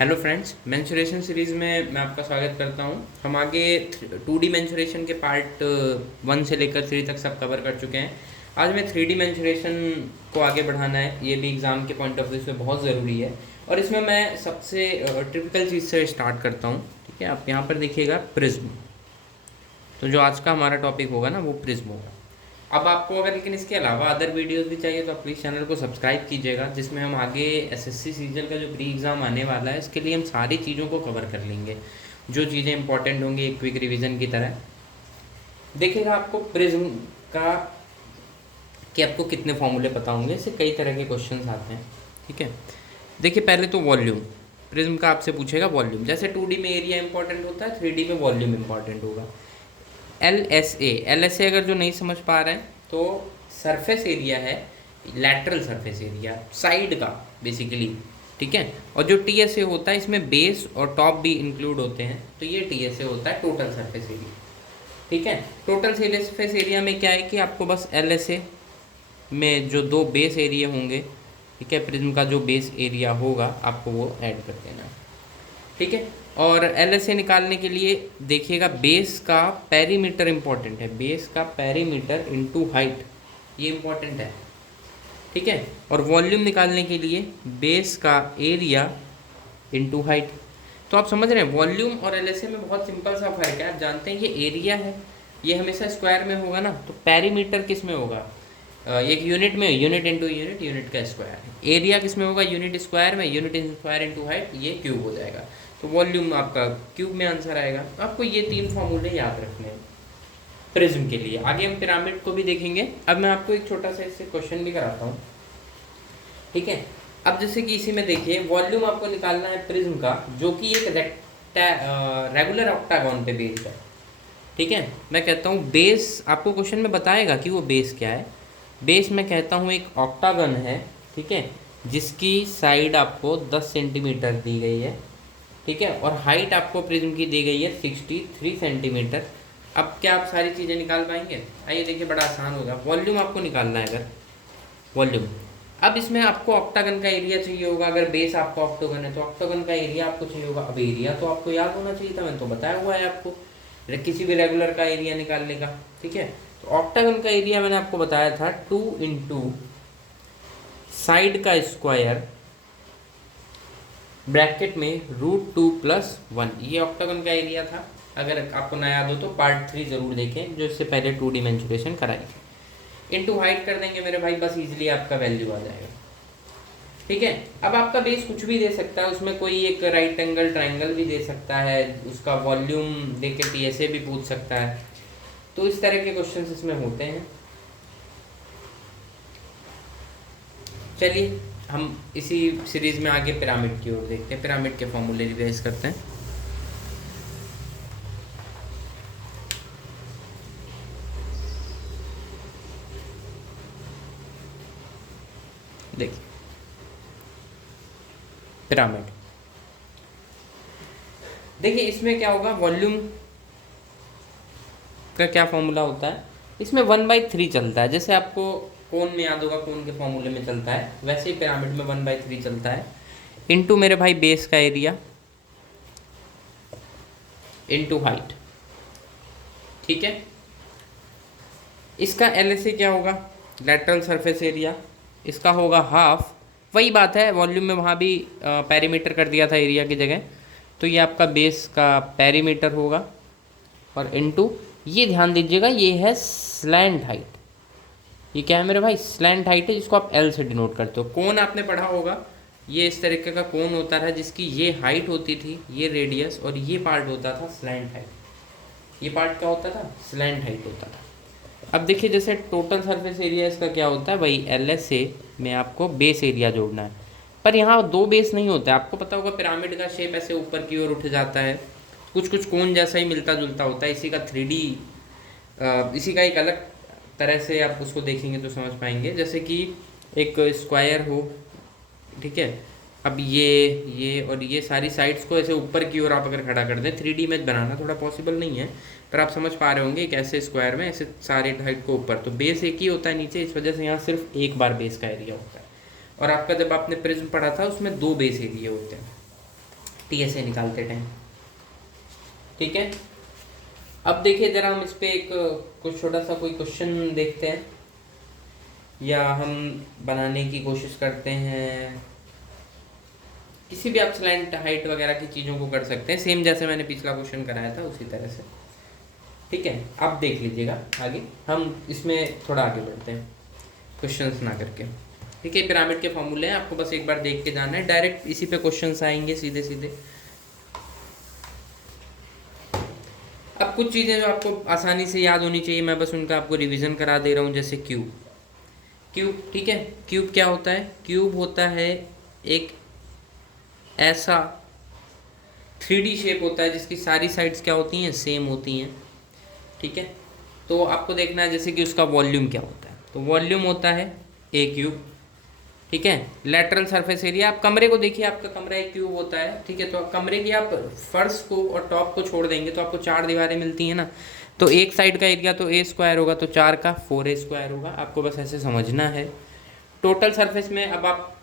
Hello friends, mensuration series में मैं आपका स्वागत करता हूं। हम आगे 2D मेंसुरेशन के पार्ट 1 से लेकर 3 तक सब कवर कर चुके हैं। आज मैं 3D मेंसुरेशन को आगे बढ़ाना है। ये भी एग्ज़ाम के पॉइंट ऑफ व्यू से बहुत ज़रूरी है और इसमें मैं सबसे टिपिकल चीज़ से स्टार्ट करता हूँ। ठीक है, आप यहाँ पर देखिएगा प्रिज्म। तो जो आज का हमारा टॉपिक होगा ना वो प्रिज्म होगा। अब आपको अगर लेकिन इसके अलावा अदर वीडियोस भी चाहिए तो आप प्लीज़ चैनल को सब्सक्राइब कीजिएगा, जिसमें हम आगे एसएससी सीजन का जो प्री एग्ज़ाम आने वाला है इसके लिए हम सारी चीज़ों को कवर कर लेंगे। जो चीज़ें इंपॉर्टेंट होंगी एक क्विक रिवीजन की तरह। देखिएगा आपको प्रिज्म का कि आपको कितने फॉर्मूले पता होंगे, इससे कई तरह के क्वेश्चन आते हैं। ठीक है, देखिए पहले तो वॉल्यूम। प्रिज्म का आपसे पूछेगा वॉल्यूम। जैसे 2D में एरिया इंपॉर्टेंट होता है, 3D में वॉल्यूम इंपॉर्टेंट होगा। एल एस ए अगर जो नहीं समझ पा रहे हैं तो सरफेस एरिया है, लैटरल सरफेस एरिया साइड का बेसिकली। ठीक है, और जो टी एस ए होता है इसमें बेस और टॉप भी इंक्लूड होते हैं, तो ये टी एस ए होता है टोटल सरफेस एरिया। ठीक है, टोटल सरफेस एरिया में क्या है कि आपको बस एल एस ए में जो दो बेस एरिया होंगे, ठीक है, प्रिज्म का जो बेस एरिया होगा आपको वो ऐड कर देना है। ठीक है, और एल एस ए निकालने के लिए देखिएगा बेस का पेरीमीटर इंपॉर्टेंट है। बेस का पेरीमीटर इनटू हाइट, ये इंपॉर्टेंट है। ठीक है, और वॉल्यूम निकालने के लिए बेस का एरिया इनटू हाइट। तो आप समझ रहे हैं वॉल्यूम और एल एस ए में बहुत सिंपल सा फर्क है। आप जानते हैं ये एरिया है, ये हमेशा स्क्वायर में होगा ना, तो पेरीमीटर किस में होगा? एक यूनिट में, यूनिट इंटू यूनिट, यूनिट का स्क्वायर। एरिया किस में होगा? यूनिट स्क्वायर में, यूनिट स्क्वायर इंटू हाइट, ये क्यूब हो जाएगा। तो वॉल्यूम आपका क्यूब में आंसर आएगा। तो आपको ये 3 फॉर्मूले याद रखने हैं प्रिज्म के लिए। आगे हम पिरामिड को भी देखेंगे। अब मैं आपको एक छोटा सा इससे क्वेश्चन भी कराता हूँ। ठीक है, अब जैसे कि इसी में देखिए वॉल्यूम आपको निकालना है प्रिज्म का, जो कि एक रेगुलर ऑक्टागन पे बेस्ड है। ठीक है, मैं कहता हूँ बेस, आपको क्वेश्चन में बताएगा कि वो बेस क्या है। बेस मैं कहता हूँ एक ऑक्टागन है, ठीक है, जिसकी साइड आपको 10 सेंटीमीटर दी गई है। ठीक है, और हाइट आपको प्रिज्म की दी गई है 63 सेंटीमीटर। अब क्या आप सारी चीज़ें निकाल पाएंगे? आइए देखिए, बड़ा आसान होगा। वॉल्यूम आपको निकालना है, अगर वॉल्यूम, अब इसमें आपको ऑक्टागन का एरिया चाहिए होगा। अगर बेस आपका ऑक्टागन है तो ऑक्टागन का एरिया आपको चाहिए होगा। अब एरिया तो आपको याद होना चाहिए था, मैंने तो बताया हुआ है आपको किसी भी रेगुलर का एरिया निकालने का। ठीक है, तो ऑक्टागन का एरिया मैंने आपको बताया था 2 इंटू साइड का स्क्वायर ब्रैकेट में √2+1, ये ऑक्टागन का एरिया था। अगर आपको ना याद हो तो पार्ट 3 ज़रूर देखें, जो इससे पहले 2D मेंसुरेशन कराई। इंटू हाइट कर देंगे मेरे भाई, बस इजीली आपका वैल्यू आ जाएगा। ठीक है, अब आपका बेस कुछ भी दे सकता है, उसमें कोई एक राइट एंगल ट्राइंगल भी दे सकता है, उसका वॉल्यूम दे के टीएसए भी पूछ सकता है। तो इस तरह के क्वेश्चंस इसमें होते हैं। चलिए हम इसी सीरीज में आगे पिरामिड की ओर देखते हैं, पिरामिड के फॉर्मूले रिवाइज करते हैं। देखिए पिरामिड, देखिए इसमें क्या होगा, वॉल्यूम का क्या फॉर्मूला होता है? इसमें 1/3 चलता है। जैसे आपको कोन में याद होगा, कोन के फॉर्मूले में चलता है, वैसे ही पिरामिड में 1/3 चलता है। इनटू मेरे भाई बेस का एरिया इनटू हाइट। ठीक है, इसका एलएसए क्या होगा? लेटरल सरफेस एरिया, इसका होगा हाफ। वही बात है, वॉल्यूम में वहाँ भी पेरीमीटर कर दिया था एरिया की जगह, तो ये आपका बेस का पेरीमीटर होगा। और इनटू, ये ध्यान दीजिएगा, ये है स्लैंट हाइट। ये क्या है मेरे भाई? स्लैंट हाइट है, जिसको आप एल से डिनोट करते हो। कोन आपने पढ़ा होगा, ये इस तरीके का कोन होता था जिसकी ये हाइट होती थी, ये रेडियस, और ये पार्ट होता था स्लैंट हाइट। ये पार्ट क्या होता था? स्लैंट हाइट होता था। अब देखिए जैसे टोटल सरफेस एरिया इसका क्या होता है भाई, एल एस ए में आपको बेस एरिया जोड़ना है। पर यहाँ 2 बेस नहीं होता है। आपको पता होगा पिरामिड का शेप ऐसे ऊपर की ओर उठ जाता है, कुछ कुछ कोन जैसा ही मिलता जुलता होता है। इसी का 3D, इसी का एक अलग तरह से आप उसको देखेंगे तो समझ पाएंगे। जैसे कि एक स्क्वायर हो, ठीक है, अब ये और ये सारी साइड्स को ऐसे ऊपर की ओर आप अगर खड़ा कर दें, 3D इमेज बनाना थोड़ा पॉसिबल नहीं है, पर आप समझ पा रहे होंगे एक ऐसे स्क्वायर में ऐसे सारे हाइट को ऊपर, तो बेस एक ही होता है नीचे, इस वजह से यहाँ सिर्फ एक बार बेस का एरिया होता है। और आपका जब आपने प्रिज्म पढ़ा था उसमें 2 बेस एरिया होते हैं। टीएसए निकालते टाइम। ठीक है, अब देखिए ज़रा हम इस पे एक कुछ छोटा सा कोई क्वेश्चन देखते हैं, या हम बनाने की कोशिश करते हैं। किसी भी आप स्लैंट हाइट वगैरह की चीज़ों को कर सकते हैं, सेम जैसे मैंने पिछला क्वेश्चन कराया था उसी तरह से। ठीक है, आप देख लीजिएगा आगे, हम इसमें थोड़ा आगे बढ़ते हैं क्वेश्चंस ना करके। ठीक है, पिरामिड के फॉर्मूले हैं, आपको बस एक बार देख के जाना है, डायरेक्ट इसी पे क्वेश्चंस आएंगे सीधे सीधे। अब कुछ चीज़ें जो आपको आसानी से याद होनी चाहिए, मैं बस उनका आपको रिवीजन करा दे रहा हूँ। जैसे क्यूब, क्यूब ठीक है, क्यूब क्या होता है? क्यूब होता है एक ऐसा 3D शेप होता है जिसकी सारी साइड्स क्या होती हैं? सेम होती हैं। ठीक है, तो आपको देखना है जैसे कि उसका वॉल्यूम क्या होता है। तो वॉल्यूम होता है ए क्यूब। ठीक है, लेटरल सरफेस एरिया, आप कमरे को देखिए, आपका कमरा एक क्यूब होता है। ठीक है, तो कमरे की आप फर्श को और टॉप को छोड़ देंगे तो आपको 4 दीवारें मिलती हैं ना, तो एक साइड का एरिया तो ए स्क्वायर होगा, तो 4 का 4a स्क्वायर होगा। आपको बस ऐसे समझना है। टोटल सरफेस में अब आप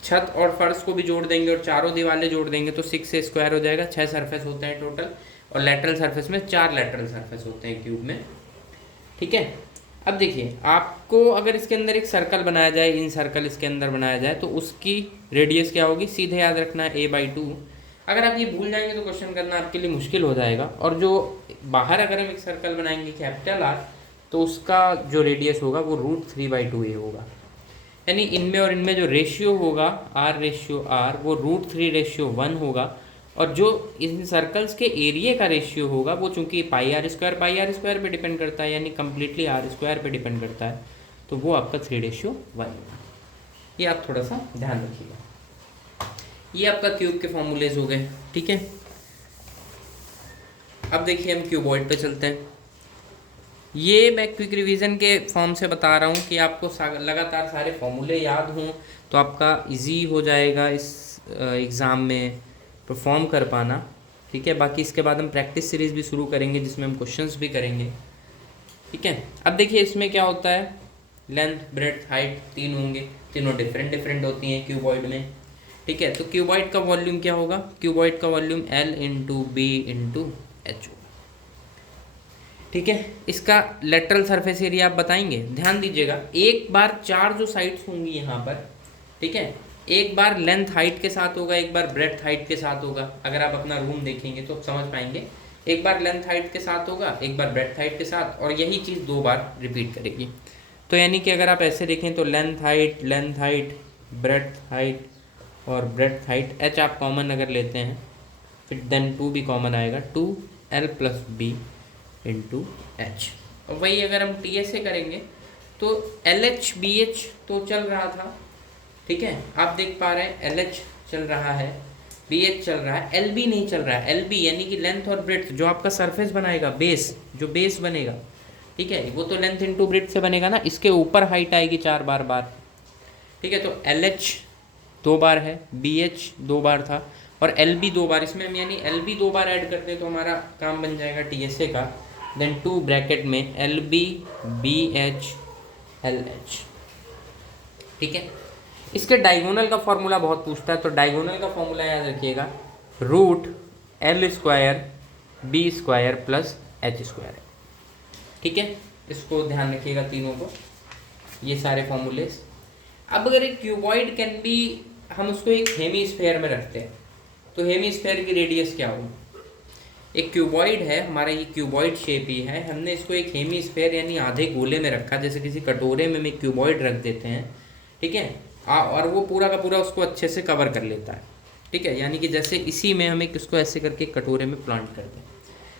छत और फर्श को भी जोड़ देंगे और चारों दीवारें जोड़ देंगे तो 6a स्क्वायर हो जाएगा। 6 सरफेस होते हैं टोटल, और लेटरल सरफेस में 4 लेटरल सरफेस होते हैं क्यूब में। ठीक है, अब देखिए आपको अगर इसके अंदर एक सर्कल बनाया जाए, इन सर्कल इसके अंदर बनाया जाए, तो उसकी रेडियस क्या होगी? सीधे याद रखना है a/2। अगर आप ये भूल जाएंगे तो क्वेश्चन करना आपके लिए मुश्किल हो जाएगा। और जो बाहर अगर हम एक सर्कल बनाएंगे कैपिटल R, तो उसका जो रेडियस होगा वो √3/2a होगा। यानी इनमें और इनमें जो रेशियो होगा R/R, वो √3/1 होगा। और जो इन सर्कल्स के एरिया का रेशियो होगा वो चूंकि पाई r² पे डिपेंड करता है, यानी कम्प्लीटली r² पे डिपेंड करता है, तो वो आपका 3/1 होगा। ये आप थोड़ा सा ध्यान रखिएगा। ये आपका क्यूब के फॉर्मूलेज हो गए। ठीक है, अब देखिए हम क्यूबॉइड पे चलते हैं। ये मैं क्विक रिवीजन के फॉर्म से बता रहा हूँ कि आपको लगातार सारे फॉर्मूले याद हों तो आपका इजी हो जाएगा इस एग्ज़ाम में परफॉर्म कर पाना। ठीक है, बाकी इसके बाद हम प्रैक्टिस सीरीज़ भी शुरू करेंगे जिसमें हम क्वेश्चंस भी करेंगे। ठीक है, अब देखिए इसमें क्या होता है, लेंथ ब्रेड्थ हाइट 3 होंगे, तीनों डिफरेंट होती हैं क्यूबॉइड में। ठीक है, तो क्यूबॉइड का वॉल्यूम क्या होगा? क्यूबॉइड का वॉल्यूम L/B/H होगा। ठीक है, इसका लेटरल सरफेस एरिया आप बताएंगे, ध्यान दीजिएगा। एक बार 4 जो साइड्स होंगी यहाँ पर, ठीक है, एक बार लेंथ हाइट के साथ होगा, एक बार ब्रेड्थ हाइट के साथ होगा। अगर आप अपना रूम देखेंगे तो आप समझ पाएंगे, एक बार लेंथ हाइट के साथ होगा, एक बार ब्रेड्थ हाइट के साथ, और यही चीज़ 2 बार रिपीट करेगी। तो यानी कि अगर आप ऐसे देखें तो लेंथ हाइट ब्रेड्थ हाइट और ब्रेड्थ हाइट, H आप कॉमन अगर लेते हैं फिर देन 2 भी कॉमन आएगा, 2L+B/H। और वही अगर हम TSA करेंगे तो LH/BH तो चल रहा था। ठीक है, आप देख पा रहे हैं LH चल रहा है, BH चल रहा है, LB नहीं चल रहा है। LB यानी कि लेंथ और ब्रेड्थ, जो आपका सरफेस बनाएगा, जो बेस बनेगा, ठीक है, वो तो लेंथ इंटू ब्रेड्थ से बनेगा ना, इसके ऊपर हाइट आएगी 4 बार। ठीक है, तो LH 2 बार है, BH 2 बार था, और LB 2 बार। इसमें हम यानी LB 2 बार ऐड करते हैं तो हमारा काम बन जाएगा TSA का। देन 2 ब्रैकेट में LB/BH LH। ठीक है, इसके डायगोनल का फॉर्मूला बहुत पूछता है, तो डायगोनल का फॉर्मूला याद रखिएगा, √L²B² + H²। ठीक है, इसको ध्यान रखिएगा तीनों को, ये सारे फॉर्मूलेस। अब अगर एक क्यूबॉइड कैन बी, हम उसको एक हेमीस्फेयर में रखते हैं, तो हेमीस्फेयर की रेडियस क्या होगी? एक क्यूबॉइड है हमारा, ये क्यूबॉइड शेप ही है, हमने इसको एक हेमीस्फेयर यानी आधे गोले में रखा, जैसे किसी कटोरे में हम एक क्यूबॉइड रख देते हैं। ठीक है, और वो पूरा का पूरा उसको अच्छे से कवर कर लेता है। ठीक है, यानी कि जैसे इसी में हम एक इसको ऐसे करके कटोरे में प्लांट कर दें,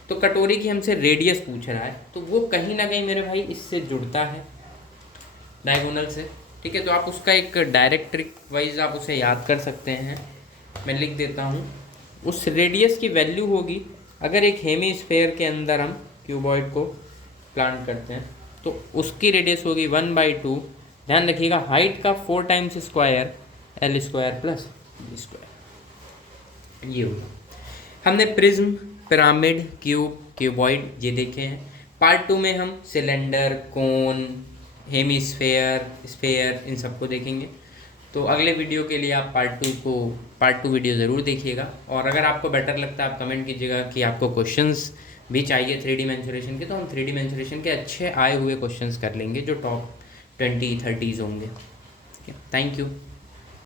तो कटोरे की हमसे रेडियस पूछ रहा है, तो वो कहीं ना कहीं मेरे भाई इससे जुड़ता है डायगोनल से। ठीक है, तो आप उसका एक डायरेक्ट ट्रिक वाइज आप उसे याद कर सकते हैं। मैं लिख देता हूँ, उस रेडियस की वैल्यू होगी, अगर एक हेमीस्फेयर के अंदर हम क्यूबॉइड को प्लांट करते हैं तो उसकी रेडियस होगी 1/2, ध्यान रखिएगा, हाइट का 4 टाइम्स स्क्वायर L² + B²। ये होगा। हमने प्रिज्म, पिरामिड, क्यूबॉइड ये देखे हैं। पार्ट 2 में हम सिलेंडर, कोन, हेमीस्फेयर, स्फेयर इन सबको देखेंगे। तो अगले वीडियो के लिए आप पार्ट 2 वीडियो ज़रूर देखिएगा। और अगर आपको बेटर लगता है आप कमेंट कीजिएगा कि आपको क्वेश्चंस भी चाहिए 3D मेंसुरेशन के, तो हम 3D मेंसुरेशन के अच्छे आए हुए क्वेश्चंस कर लेंगे जो टॉप 20-30s होंगे। ठीक है, थैंक यू।